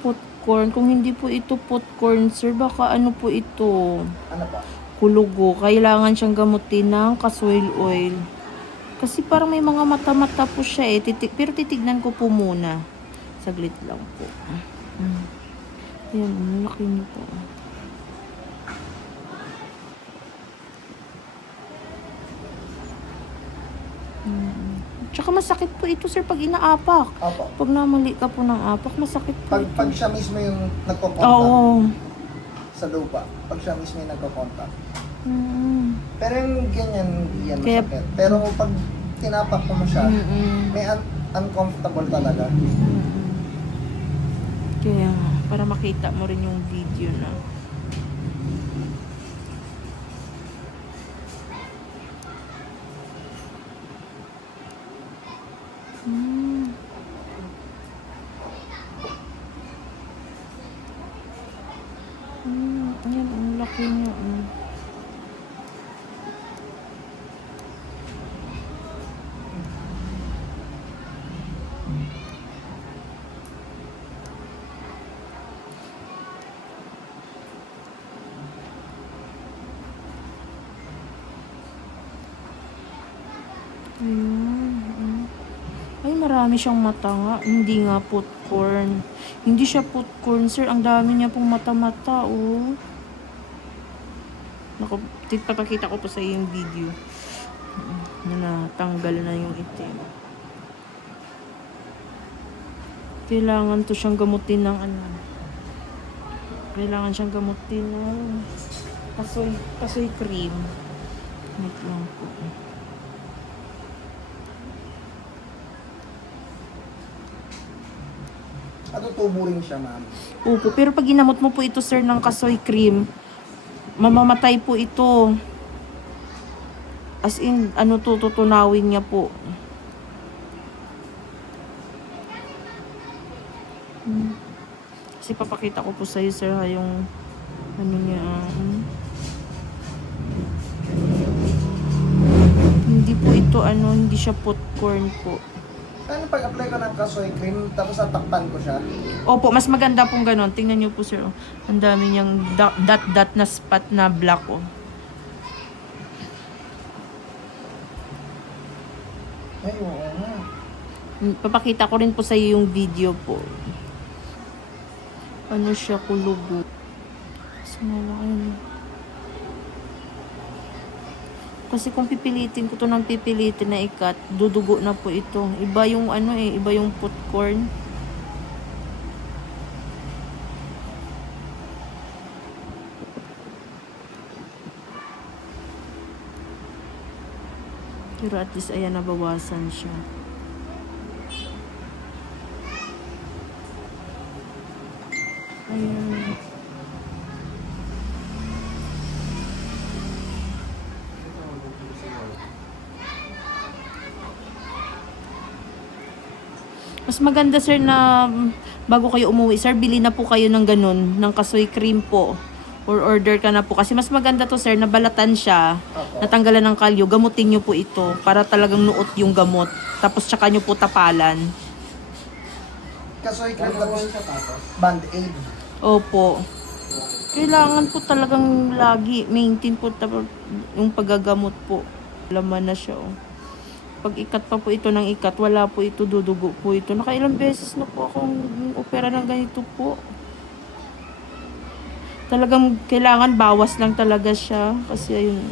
Popcorn. Kung hindi po ito popcorn, sir, baka ano po ito? Ano pa? Kulugo. Kailangan siyang gamutin ng kasoil oil. Kasi parang may mga mata-mata po siya eh. Pero titignan ko po muna. Saglit lang po. Ayan, ang laki niyo po. Tsaka masakit po ito, sir, pag inaapak. Opo. Pag namali ka po ng apak, masakit po ito. Pag siya mismo yung nagkocontact Oo. sa lupa. Pag siya mismo yung nagkocontact. Pero yung ganyan, hindi yan Kaya- masakit. Pero pag tinapak mo siya, may uncomfortable talaga. Kaya, para makita mo rin yung video na. Ayan, ang laki niya. Ayun. Ay, marami siyang mata nga. Hindi nga popcorn. Hindi siya popcorn, sir. Ang dami niya pong mata-mata, oh. Naku, papakita ko po sa iyo yung video. Na natanggal na yung itim. Kailangan to siyang gamutin ng ano. Kailangan siyang gamutin ng kasoy cream. Wait lang po. At tutubo rin siya, ma'am. Opo, pero pag ginamot mo po ito, sir, ng kasoy cream, mamamatay po ito. As in, ano to, tutunawin niya po. Kasi papakita ko po sa iyo, sir, ha, yung ano niya. Hindi po ito, ano, hindi siya popcorn po. Ano pag-apply ko ng kasoy cream, tapos tatakpan ko siya? Opo, mas maganda pong ganon. Tingnan niyo po, sir. Oh. Ang dami niyang dot na spot na black, oh. Ay, oo nga. Papakita ko rin po sa iyo yung video po. Ano siya, kulugo. Kasi kung pipilitin ko to ng pipilitin na ikat, dudugo na po ito. Iba yung ano eh, iba yung popcorn. Pero at least ayan, nabawasan siya. Ayan. Mas maganda, sir, na bago kayo umuwi, sir, bili na po kayo ng ganun, ng kasoy cream po. Or order ka na po. Kasi mas maganda to, sir, nabalatan siya, natanggalan ng kalyo, gamutin nyo po ito para talagang nuot yung gamot. Tapos tsaka nyo po tapalan. Kasoy cream tapos band-aid. Opo. Kailangan po talagang lagi maintain po yung paggagamot po. Laman na siya, oh. Pag ikat pa po ito ng ikat, wala po ito, dudugo po ito. Nakailang beses na po akong opera ng ganito po. Talagang kailangan bawas lang talaga siya. Kasi ayun,